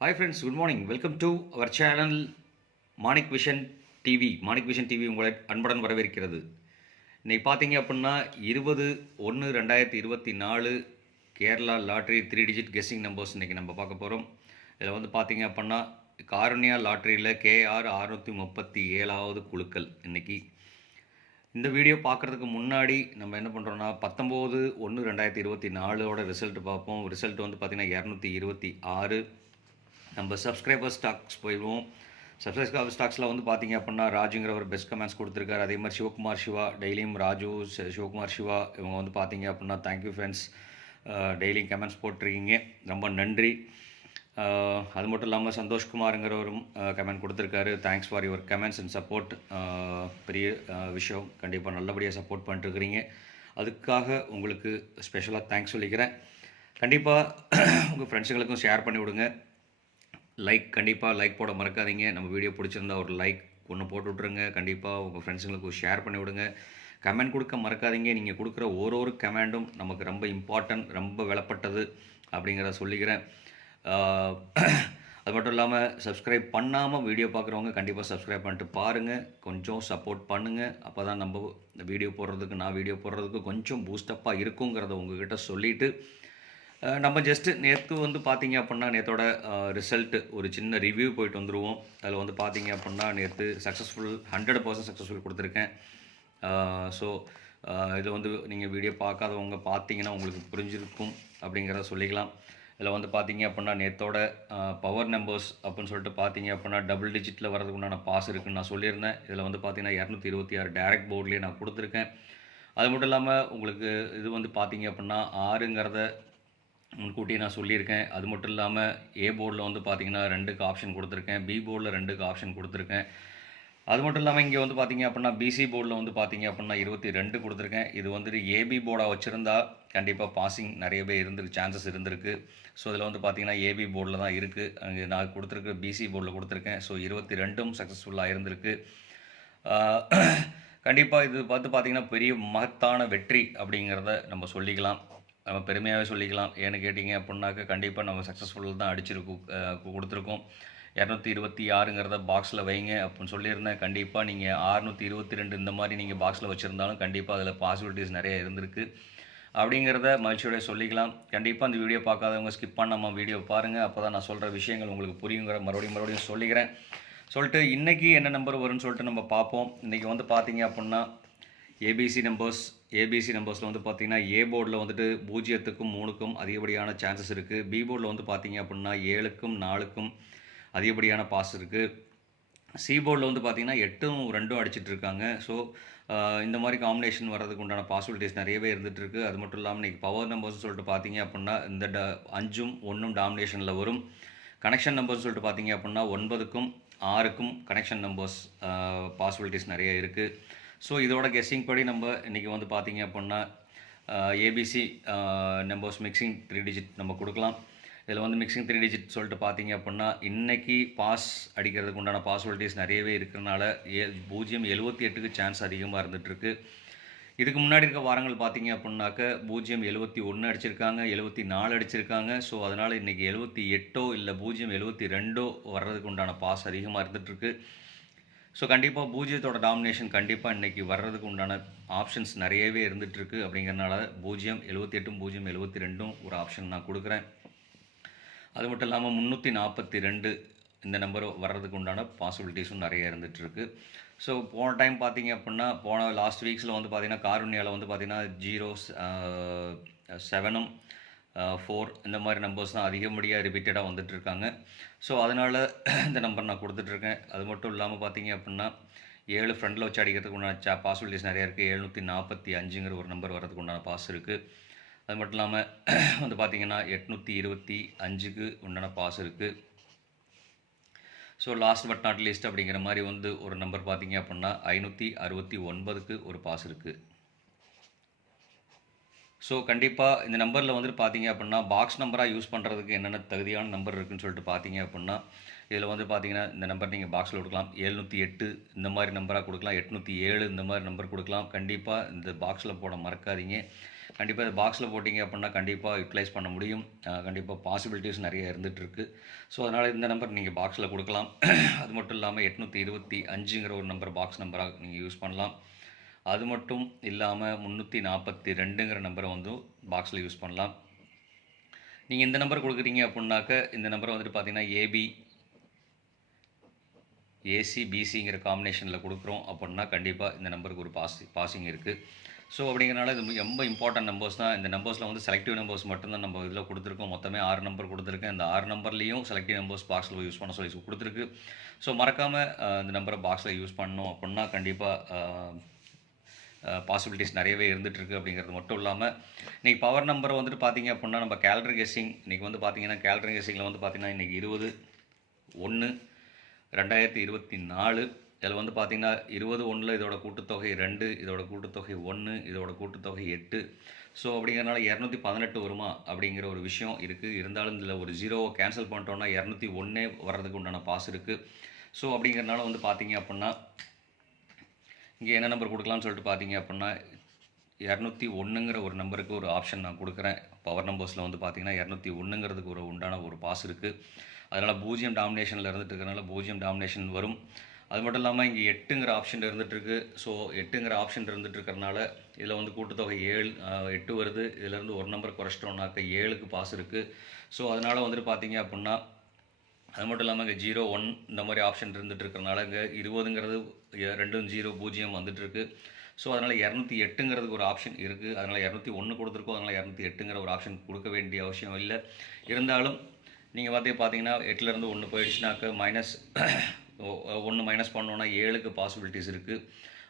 Hi friends, good morning. Welcome to our channel Manik vision TV. Manik vision TV உங்களை அன்புடன் வரவேற்கிறது. இன்னைக்கு பார்த்தீங்க அப்படின்னா 20/1/2024 Kerala lottery 3 digit guessing numbers இன்றைக்கி நம்ம பார்க்க போகிறோம். இதில் வந்து பார்த்தீங்க அப்படின்னா காருண்யா லாட்ரியில் KR 637வது குழுக்கள் இன்றைக்கி. இந்த வீடியோ பார்க்குறதுக்கு முன்னாடி நம்ம என்ன பண்ணுறோன்னா 19/1/2024 ரிசல்ட் பார்ப்போம். ரிசல்ட் வந்து பார்த்திங்கன்னா 226. நம்ம சப்ஸ்கிரைபர் ஸ்டாக்ஸ் போயிடுவோம். சப்ஸ்கிரைபர் ஸ்டாக்ஸில் வந்து பார்த்தீங்க அப்படின்னா ராஜுங்கிறவர் பெஸ்ட் கமெண்ட்ஸ் கொடுத்துருக்காரு. அதே மாதிரி சிவகுமார் சிவா டெய்லியும் ராஜு சிவகுமார் சிவா இவங்க வந்து பார்த்தீங்க அப்படின்னா தேங்க்யூ ஃப்ரெண்ட்ஸ், டெய்லியும் கமெண்ட்ஸ் போட்டிருக்கீங்க, ரொம்ப நன்றி. அது மட்டும் இல்லாமல் சந்தோஷ்குமாருங்கிறவரும் கமெண்ட் கொடுத்துருக்காரு. Thanks for your comments and support. பெரிய விஷயம், கண்டிப்பாக நல்லபடியாக சப்போர்ட் பண்ணிட்டுருக்கிறீங்க. அதுக்காக உங்களுக்கு ஸ்பெஷலாக தேங்க்ஸ் சொல்லிக்கிறேன். கண்டிப்பாக உங்கள் ஃப்ரெண்ட்ஸுங்களுக்கும் ஷேர் பண்ணி விடுங்க. கண்டிப்பாக லைக் போட மறக்காதீங்க. நம்ம வீடியோ பிடிச்சிருந்தா ஒரு லைக் ஒன்று போட்டு விட்ருங்க. கண்டிப்பாக உங்கள் ஃப்ரெண்ட்ஸுங்களுக்கு ஷேர் பண்ணி விடுங்க. கமெண்ட் கொடுக்க மறக்காதீங்க. நீங்கள் கொடுக்குற ஒரு கமெண்டும் நமக்கு ரொம்ப இம்பார்ட்டன்ட், ரொம்ப விலப்பட்டது அப்படிங்கிறத சொல்லிக்கிறேன். அது மட்டும் இல்லாமல் சப்ஸ்கிரைப் பண்ணாமல் வீடியோ பார்க்குறவங்க கண்டிப்பாக சப்ஸ்கிரைப் பண்ணிட்டு பாருங்கள், கொஞ்சம் சப்போர்ட் பண்ணுங்கள். அப்போ தான் நம்ம இந்த வீடியோ போடுறதுக்கு நான் வீடியோ போடுறதுக்கு கொஞ்சம் பூஸ்டப்பாக இருக்குங்கிறத உங்கள்கிட்ட சொல்லிவிட்டு நம்ம ஜஸ்ட்டு நேற்று வந்து பார்த்தீங்க அப்படின்னா நேற்றோட ரிசல்ட்டு ஒரு சின்ன ரிவ்யூ போயிட்டு வந்துடுவோம். அதில் வந்து பார்த்தீங்க அப்படின்னா நேற்று 100% சக்ஸஸ்ஃபுல் கொடுத்துருக்கேன். ஸோ இதில் வந்து நீங்கள் வீடியோ பார்க்காதவங்க பார்த்தீங்கன்னா உங்களுக்கு புரிஞ்சிருக்கும் அப்படிங்கிறத சொல்லிக்கலாம். இதில் வந்து பார்த்தீங்க அப்படின்னா நேற்றோட பவர் நம்பர்ஸ் அப்படின்னு சொல்லிட்டு பார்த்தீங்க அப்படின்னா டபுள் டிஜிட்டில் வரதுக்கு உண்டான பாஸ் இருக்குதுன்னு நான் சொல்லியிருந்தேன். இதில் வந்து பார்த்தீங்கன்னா 226 டேரக்ட் போர்ட்லேயே நான் கொடுத்துருக்கேன். அது மட்டும் இல்லாமல் உங்களுக்கு இது வந்து பார்த்தீங்க அப்படின்னா 6ங்கிறத முன்கூட்டியே நான் சொல்லியிருக்கேன். அது மட்டும் இல்லாமல் ஏ போர்டில் வந்து பார்த்திங்கன்னா 2க்கு ஆப்ஷன் கொடுத்துருக்கேன், பி போர்டில் 2க்கு ஆப்ஷன் கொடுத்துருக்கேன். அது மட்டும் இல்லாமல் இங்கே வந்து பார்த்திங்க அப்படின்னா பிசி போர்டில் வந்து பார்த்திங்க அப்படின்னா 22 கொடுத்துருக்கேன். இது வந்துட்டு ஏபி போர்டாக வச்சுருந்தா கண்டிப்பாக பாசிங் நிறையவே சான்சஸ் இருந்திருக்கு. ஸோ இதில் வந்து பார்த்திங்கன்னா ஏபி போர்டில் தான் இருக்குது. அங்கே நான் கொடுத்துருக்க பிசி போர்டில் கொடுத்துருக்கேன். ஸோ 22ம் சக்ஸஸ்ஃபுல்லாக இருந்திருக்கு. கண்டிப்பாக இது பார்த்திங்கன்னா பெரிய மகத்தான வெற்றி அப்படிங்கிறத நம்ம சொல்லிக்கலாம், நம்ம பெருமையாகவே சொல்லிக்கலாம். ஏன்னு கேட்டிங்க அப்படின்னாக்க கண்டிப்பாக நம்ம சக்ஸஸ்ஃபுல்லாக தான் கொடுத்துருக்கோம். 226ங்கிறத பாக்ஸில் வைங்க அப்படின்னு சொல்லியிருந்தேன். கண்டிப்பாக நீங்கள் 622 இந்த மாதிரி நீங்கள் பாக்ஸில் வச்சுருந்தாலும் கண்டிப்பாக அதில் பாசிபிலிட்டிஸ் நிறைய இருந்திருக்கு அப்படிங்கிறத மகிழ்ச்சியோட சொல்லிக்கலாம். கண்டிப்பாக அந்த வீடியோ பார்க்காதவங்க ஸ்கிப் பண்ணாமல் வீடியோ பாருங்கள். அப்போ தான் நான் சொல்கிற விஷயங்கள் உங்களுக்கு புரியுங்கிற மறுபடியும் சொல்லிக்கிறேன். சொல்லிட்டு இன்றைக்கி என்ன நம்பர் வரும்னு சொல்லிட்டு நம்ம பார்ப்போம். இன்றைக்கி வந்து பார்த்தீங்க அப்படின்னா ஏபிசி நம்பர்ஸில் வந்து பார்த்திங்கன்னா ஏ போர்டில் வந்துட்டு 0க்கும் 3க்கும் அதிகப்படியான சான்சஸ் இருக்குது. பி போர்டில் வந்து பார்த்திங்க அப்படின்னா 7க்கும் 4க்கும் அதிகப்படியான பாஸ் இருக்குது. சி போர்டில் வந்து பார்த்திங்கன்னா 8ம் 2ம் அடிச்சிட்ருக்காங்க. ஸோ இந்த மாதிரி காம்பினேஷன் வர்றதுக்கு உண்டான பாசிபிலிட்டிஸ் நிறையவே இருந்துகிட்ருக்கு. அது மட்டும் இல்லாமல் இன்றைக்கி பவர் நம்பர்ஸ்னு சொல்லிட்டு பார்த்திங்க அப்படின்னா இந்த 5ம் 1ம் டாமினேஷனில் வரும். கனெக்ஷன் நம்பர்ஸ் சொல்லிட்டு பார்த்திங்க அப்படின்னா 9க்கும் 6க்கும் கனெக்ஷன் நம்பர்ஸ் பாசிபிலிட்டிஸ் நிறைய இருக்குது. ஸோ இதோட கெஸ்ஸிங் படி நம்ம இன்றைக்கி வந்து பார்த்திங்க அப்படின்னா ஏபிசி நம்பர்ஸ் மிக்சிங் 3 டிஜிட் நம்ம கொடுக்கலாம். இதில் வந்து மிக்சிங் 3 டிஜிட் சொல்லிட்டு பார்த்திங்க அப்படின்னா இன்றைக்கி பாஸ் அடிக்கிறதுக்கு உண்டான பாசிபிலிட்டிஸ் நிறையவே இருக்கிறதுனால 0.78க்கு சான்ஸ் அதிகமாக இருந்துகிட்ருக்கு. இதுக்கு முன்னாடி இருக்க வாரங்கள் பார்த்திங்க அப்படின்னாக்க 0.71 அடிச்சிருக்காங்க, 74 அடிச்சிருக்காங்க. ஸோ அதனால் இன்றைக்கி 78 இல்லை 0.72 வர்றதுக்கு உண்டான பாஸ் அதிகமாக இருந்துகிட்ருக்கு. ஸோ கண்டிப்பாக 0த்தோட டாமினேஷன் கண்டிப்பாக இன்றைக்கி வர்றதுக்கு உண்டான ஆப்ஷன்ஸ் நிறையவே இருந்துகிட்ருக்கு. அப்படிங்கிறனால 0.78ம் 0.72ம் ஒரு ஆப்ஷன் நான் கொடுக்குறேன். அது மட்டும் இல்லாமல் 342 இந்த நம்பர் வர்றதுக்கு உண்டான பாசிபிலிட்டிஸும் நிறைய இருந்துகிட்ருக்கு. ஸோ போன டைம் பார்த்திங்க அப்படின்னா லாஸ்ட் வீக்ஸில் வந்து பார்த்திங்கன்னா காருண்யாவில் வந்து பார்த்திங்கன்னா 0, 7ம் 4 இந்த மாதிரி நம்பர்ஸ் தான் அதிகப்படியாக ரிப்பீட்டடாக வந்துட்டுருக்காங்க. ஸோ அதனால் இந்த நம்பர் நான் கொடுத்துட்ருக்கேன். அது மட்டும் இல்லாமல் பார்த்தீங்க அப்படின்னா 7 ஃப்ரெண்டில் வச்சு அடிக்கிறதுக்கு உண்டான பாசிபிலிட்டிஸ் நிறையா இருக்குது. 745ங்கிற ஒரு நம்பர் வர்றதுக்கு உண்டான பாஸ் இருக்குது. அது மட்டும் இல்லாமல் வந்து பார்த்திங்கன்னா 825க்கு உண்டான பாஸ் இருக்குது. So last but not least அப்படிங்கிற மாதிரி வந்து ஒரு நம்பர் பார்த்திங்க அப்படின்னா 569க்கு ஒரு பாஸ் இருக்குது. ஸோ கண்டிப்பாக இந்த நம்பரில் வந்துட்டு பார்த்தீங்க அப்படின்னா பாக்ஸ் நம்பராக யூஸ் பண்ணுறதுக்கு என்னென்ன தகுதியான நம்பர் இருக்குதுன்னு சொல்லிட்டு பார்த்தீங்க அப்படின்னா இதில் வந்து பார்த்தீங்கன்னா இந்த நம்பர் நீங்கள் பாக்ஸில் கொடுக்கலாம் 708 இந்த மாதிரி நம்பராக கொடுக்கலாம், 807 இந்த மாதிரி நம்பர் கொடுக்கலாம். கண்டிப்பாக இந்த பாக்ஸில் போட மறக்காதீங்க. கண்டிப்பாக இந்த பாக்ஸில் போட்டிங்க அப்படின்னா கண்டிப்பாக யூட்டிலைஸ் பண்ண முடியும். கண்டிப்பாக பாசிபிலிட்டிஸ் நிறைய இருந்துகிட்ருக்கு. ஸோ அதனால் இந்த நம்பர் நீங்கள் பாக்ஸில் கொடுக்கலாம். அது மட்டும் இல்லாமல் 825ங்கிற ஒரு நம்பர் பாக்ஸ் நம்பராக நீங்கள் யூஸ் பண்ணலாம். அது மட்டும் இல்லாமல் 342ங்கிற நம்பரை வந்து பாக்ஸில் யூஸ் பண்ணலாம். நீங்கள் இந்த நம்பர் கொடுக்குறீங்க அப்படின்னாக்க இந்த நம்பரை வந்துட்டு பார்த்தீங்கன்னா ஏபி ஏசி பிசிங்கிற காம்பினேஷனில் கொடுக்குறோம் அப்படின்னா கண்டிப்பாக இந்த நம்பருக்கு ஒரு பாசிங் இருக்குது. ஸோ அப்படிங்கிறனால இது ரொம்ப இம்பார்ட்டன்ட் நம்பர்ஸ் தான். இந்த நம்பர்ஸில் வந்து செலக்டிவ் நம்பர்ஸ் மட்டும்தான் நம்ம இதில் கொடுத்துருக்கோம். மொத்தமே 6 நம்பர் கொடுத்துருக்கேன். இந்த 6 நம்பர்லேயும் செலக்டிவ் நம்பர்ஸ் பாக்ஸில் யூஸ் பண்ண சொல்லி கொடுத்துருக்கு. ஸோ மறக்காமல் இந்த நம்பரை பாக்ஸில் யூஸ் பண்ணணும் அப்படின்னா கண்டிப்பாக பாசிபிலிட்டிஸ் நிறையவே இருந்துகிட்ருக்கு. அப்படிங்கிறது மட்டும் இல்லாமல் இன்றைக்கி பவர் நம்பரை வந்துட்டு பார்த்தீங்க அப்படின்னா நம்ம கேலண்டர் கெஸ்ஸிங் இன்றைக்கி வந்து பார்த்தீங்கன்னா கேலண்டர் கெஸ்ஸிங்கில் வந்து பார்த்திங்கன்னா இன்றைக்கி 20/1/2024 இதில் வந்து பார்த்திங்கன்னா 20/1 இதோட கூட்டுத்தொகை 2, இதோட கூட்டுத்தொகை 1, இதோட கூட்டுத்தொகை 8. ஸோ அப்படிங்கிறனால 218 வருமா அப்படிங்கிற ஒரு விஷயம் இருக்குது. இருந்தாலும் இதில் ஒரு 0வை கேன்சல் பண்ணிட்டோன்னா 201 வர்றதுக்கு உண்டான பாஸ் இருக்குது. ஸோ அப்படிங்கிறனால வந்து பார்த்திங்க அப்படின்னா இங்கே என்ன நம்பர் கொடுக்கலாம்னு சொல்லிட்டு பார்த்தீங்க அப்படின்னா 201ங்கிற ஒரு நம்பருக்கு ஒரு ஆப்ஷன் நான் கொடுக்குறேன். பவர் நம்பர்ஸில் வந்து பார்த்திங்கன்னா 201ங்கிறதுக்கு ஒரு உண்டான ஒரு பாஸ் இருக்குது. அதனால் 0 டாமினேஷனில் இருந்துட்டு இருக்கிறனால 0 டாமினேஷன் வரும். அது மட்டும் இல்லாமல் இங்கே 8ங்கிற ஆப்ஷன் இருந்துகிட்ருக்கு. ஸோ 8ங்கிற ஆப்ஷன் இருந்துட்டு இருக்கிறனால இதில் வந்து கூட்டுத்தொகை 8 வருது. இதிலேருந்து ஒரு நம்பர் குறைச்சிட்டோம்னாக்க 7க்கு பாஸ் இருக்குது. ஸோ அதனால் வந்துட்டு பார்த்தீங்க அப்படின்னா அது மட்டும் இல்லாமல் இங்கே 01 இந்த மாதிரி ஆப்ஷன் இருந்துகிட்டு இருக்கிறனால இங்கே 20ங்கிறது 2 0 வந்துட்டுருக்கு. ஸோ அதனால் 208ங்கிறதுக்கு ஒரு ஆப்ஷன் இருக்குது. அதனால் 201 கொடுத்துருக்கோம். அதனால் 208ங்கிற ஒரு ஆப்ஷன் கொடுக்க வேண்டிய அவசியம் இல்லை. இருந்தாலும் நீங்கள் பார்த்தீங்கன்னா 8லேருந்து 1 போயிடுச்சுனாக்க -1 மைனஸ் பண்ணோன்னா 7க்கு பாசிபிலிட்டிஸ் இருக்குது.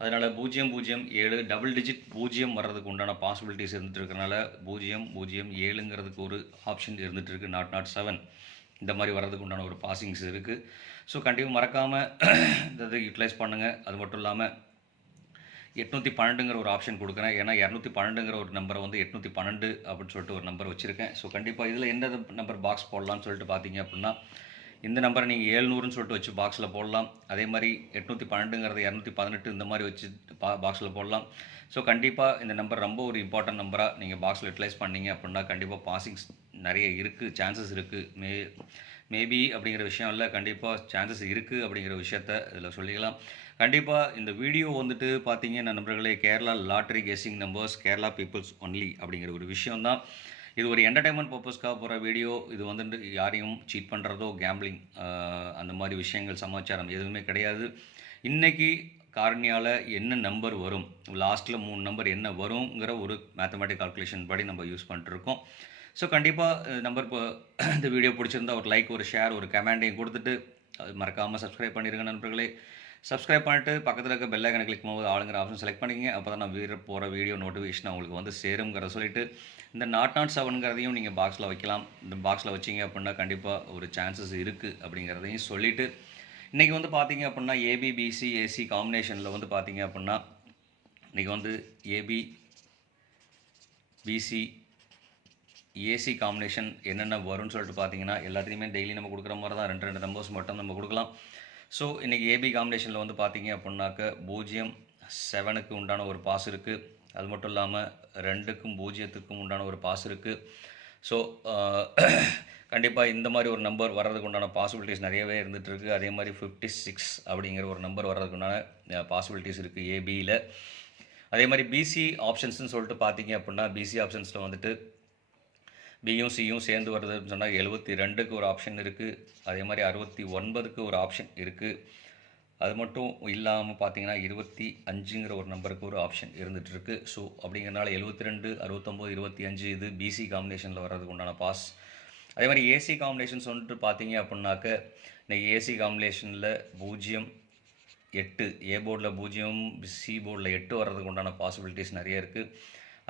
அதனால் 007 டபுள் டிஜிட் 0 வர்றதுக்கு உண்டான பாசிபிலிட்டிஸ் இருந்துகிட்டு இருக்கிறனால 007ங்கிறதுக்கு ஒரு ஆப்ஷன் இருந்துகிட்ருக்கு. 007 இந்த மாதிரி வர்றதுக்கு உண்டான ஒரு பாசிங்ஸ் இருக்குது. ஸோ கண்டிப்பாக மறக்காமல் இதை யூட்டிலைஸ் பண்ணுங்கள். அது மட்டும் இல்லாமல் 812ங்கிற ஒரு ஆப்ஷன் கொடுக்குறேன். ஏன்னா 212ங்கிற ஒரு நம்பரை வந்து 812 அப்படின்னு சொல்லிட்டு ஒரு நம்பர் வச்சுருக்கேன். ஸோ கண்டிப்பாக இதில் எந்த நம்பர் பாக்ஸ் போடலாம்னு சொல்லிட்டு பார்த்தீங்க அப்படின்னா இந்த நம்பரை நீங்கள் 700ன்னு சொல்லிட்டு வச்சு பாக்ஸில் போடலாம். அதே மாதிரி 812ங்கிறது 218 இந்த மாதிரி வச்சு பாக்ஸில் போடலாம். ஸோ கண்டிப்பாக இந்த நம்பர் ரொம்ப ஒரு இம்பார்ட்டன்ட் நம்பராக நீங்கள் பாக்ஸில் யூட்டிலைஸ் பண்ணீங்க அப்படின்னா கண்டிப்பாக பாசிங்ஸ் நிறைய இருக்குது, சான்சஸ் இருக்குது. மேபி அப்படிங்கிற விஷயம் இல்லை, கண்டிப்பாக சான்சஸ் இருக்குது அப்படிங்கிற விஷயத்த இதில் சொல்லிக்கலாம். கண்டிப்பாக இந்த வீடியோ வந்துட்டு பார்த்தீங்கன்னா நண்பர்களே Kerala lottery guessing numbers Kerala peoples only அப்படிங்கிற ஒரு விஷயம்தான். இது ஒரு என்டர்டைன்மெண்ட் பர்பஸ்க்காக போகிற வீடியோ. இது வந்துட்டு யாரையும் சீட் பண்ணுறதோ கேம்பிளிங் அந்த மாதிரி விஷயங்கள் சமாச்சாரம் எதுவுமே கிடையாது. இன்றைக்கி காரணியால் என்ன நம்பர் வரும், லாஸ்ட்டில் 3 நம்பர் என்ன வருங்கிற ஒரு மேத்தமெட்டிக் கால்குலேஷன் படி நம்ம யூஸ் பண்ணிட்டுருக்கோம். ஸோ கண்டிப்பாக நம்பர் இப்போ இந்த வீடியோ பிடிச்சிருந்தா ஒரு லைக், ஒரு ஷேர், ஒரு கமெண்டையும் கொடுத்துட்டு அது மறக்காமல் சப்ஸ்கிரைப் பண்ணிடுங்க நண்பர்களே. சப்ஸ்கிரைப் பண்ணிட்டு பக்கத்தில் இருக்க பெல் ஐக்கனை கிளிக் பண்ணும்போது ஆளுங்கிற ஆப்ஷன் செலக்ட் பண்ணிங்க. அப்போ தான் நான் போகிற வீடியோ நோட்டிஃபிகேஷன் உங்களுக்கு வந்து சேருங்கிறத சொல்லிவிட்டு இந்த 007ங்கிறதையும் நீங்கள் பாக்ஸில் வைக்கலாம். இந்த பாக்ஸில் வச்சிங்க அப்படின்னா கண்டிப்பாக ஒரு சான்சஸ் இருக்குது அப்படிங்கிறதையும் சொல்லிவிட்டு இன்றைக்கி வந்து பார்த்தீங்க அப்படின்னா ஏபி பிசி ஏசி காம்பினேஷனில் வந்து பார்த்தீங்க அப்படின்னா இன்றைக்கி வந்து ஏபி பிசி ஏசி காம்பினேஷன் என்னென்ன வரும்னு சொல்லிட்டு பார்த்தீங்கன்னா எல்லாத்தையுமே டெய்லி நம்ம கொடுக்குற மாதிரி தான் 2 நம்பர்ஸ் மட்டும் நம்ம கொடுக்கலாம். ஸோ இன்றைக்கி ஏபி காம்பினேஷனில் வந்து பார்த்தீங்க அப்படின்னாக்க 07க்கு உண்டான ஒரு பாஸ் இருக்குது. அது மட்டும் இல்லாமல் 2க்கும் 0க்கும் உண்டான ஒரு பாஸ் இருக்குது. ஸோ கண்டிப்பாக இந்த மாதிரி ஒரு நம்பர் வர்றதுக்கு உண்டான பாசிபிலிட்டிஸ் நிறையவே இருந்துகிட்ருக்கு. அதே மாதிரி 56 அப்படிங்கிற ஒரு நம்பர் வர்றதுக்கு உண்டான பாசிபிலிட்டிஸ் இருக்குது ஏபியில். அதே மாதிரி பிசி ஆப்ஷன்ஸ்னு சொல்லிட்டு பார்த்தீங்க அப்படின்னா பிசி ஆப்ஷன்ஸில் வந்துட்டு பியும் சியும் சேர்ந்து வருதுன்னு சொன்னால் 72க்கு ஒரு ஆப்ஷன் இருக்குது. அதே மாதிரி 69க்கு ஒரு ஆப்ஷன் இருக்குது. அது மட்டும் இல்லாமல் பார்த்தீங்கன்னா 25ங்கிற ஒரு நம்பருக்கு ஒரு ஆப்ஷன் இருந்துகிட்ருக்கு. ஸோ அப்படிங்கிறனால 72, 69, 25 இது பிசி காம்பினேஷனில் வர்றதுக்கு உண்டான பாஸ். அதே மாதிரி ஏசி காம்பினேஷன்ஸ் வந்துட்டு பார்த்தீங்க அப்படின்னாக்க இன்றைக்கி ஏசி காம்பினேஷனில் 0, 8 ஏ போர்டில் 0, சி போர்டில் 8 வர்றதுக்கு உண்டான பாசிபிலிட்டிஸ் நிறைய இருக்குது.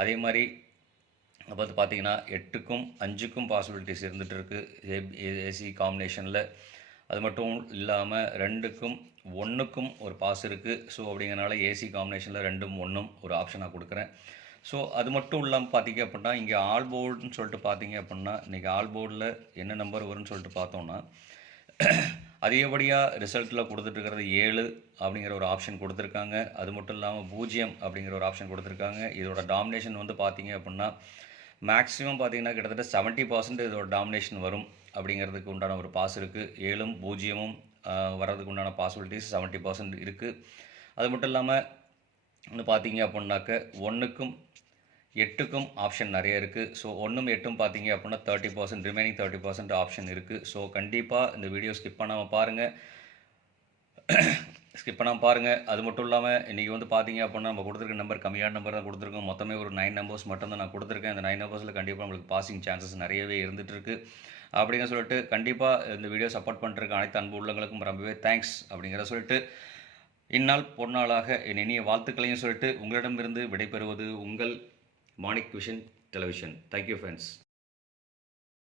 அதே மாதிரி அப்போ வந்து பார்த்தீங்கன்னா 8க்கும் 5க்கும் பாசிபிலிட்டிஸ் இருந்துகிட்டு இருக்குது ஏசி காம்பினேஷனில். அது மட்டும் இல்லாமல் 2க்கும் 1க்கும் ஒரு பாஸ் இருக்குது. ஸோ அப்படிங்கிறனால ஏசி காம்பினேஷனில் 2ம் 1ம் ஒரு ஆப்ஷனாக கொடுக்குறேன். ஸோ அது மட்டும் இல்லாமல் பார்த்தீங்க அப்படின்னா இங்கே ஆல் போர்டுன்னு சொல்லிட்டு பார்த்தீங்க அப்படின்னா இன்றைக்கி ஆல் போர்டில் என்ன நம்பர் வரும்னு சொல்லிட்டு பார்த்தோம்னா அதிகப்படியாக ரிசல்ட்டில் கொடுத்துட்ருக்கிறது 7 அப்படிங்கிற ஒரு ஆப்ஷன் கொடுத்துருக்காங்க. அது மட்டும் இல்லாமல் 0 அப்படிங்கிற ஒரு ஆப்ஷன் கொடுத்துருக்காங்க. இதோட டாமினேஷன் வந்து பார்த்தீங்க அப்படின்னா மேக்ஸிமம் பார்த்தீங்கன்னா கிட்டத்தட்ட 70% இதோட டாமினேஷன் வரும் அப்படிங்கிறதுக்கு உண்டான ஒரு பாஸ் இருக்குது. 7ம் 0ம் வர்றதுக்கு உண்டான பாசிபிலிட்டிஸ் 70% இருக்குது. அது மட்டும் இல்லாமல் வந்து பார்த்தீங்க அப்படின்னாக்க 1க்கும் 8க்கும் ஆப்ஷன் நிறைய இருக்குது. ஸோ 1ம் 8ம் பார்த்தீங்க அப்படின்னா 30% ரிமைனிங் 30% ஆப்ஷன் இருக்குது. ஸோ கண்டிப்பாக இந்த வீடியோ ஸ்கிப் பண்ணாமல் பாருங்கள். அது மட்டும் இல்லாமல் இன்றைக்கி வந்து பார்த்தீங்க அப்படின்னா நம்ம கொடுத்துருக்க நம்பர் கம்மியான நம்பர் தான் கொடுத்துருக்கோம். மொத்தமே ஒரு 9 நம்பர்ஸ் மட்டும் தான் நான் கொடுத்துருக்கேன். இந்த 9 நம்பர்ஸில் கண்டிப்பாக நம்மளுக்கு பாசிங் சான்சஸ் நிறையவே இருந்துகிட்ருக்கு. அப்படிங்கிற சொல்லிட்டு கண்டிப்பாக இந்த வீடியோ சப்போர்ட் பண்ணுறதுக்கு அனைத்து அன்பு உள்ளங்களுக்கும் ரொம்பவே தேங்க்ஸ் அப்படிங்கிற சொல்லிட்டு இந்நாள் பொன்னாளாக என் இனிய வாழ்த்துக்களையும் சொல்லிட்டு உங்களிடமிருந்து விடைபெறுவது உங்கள் Manik vision television. Thank you friends.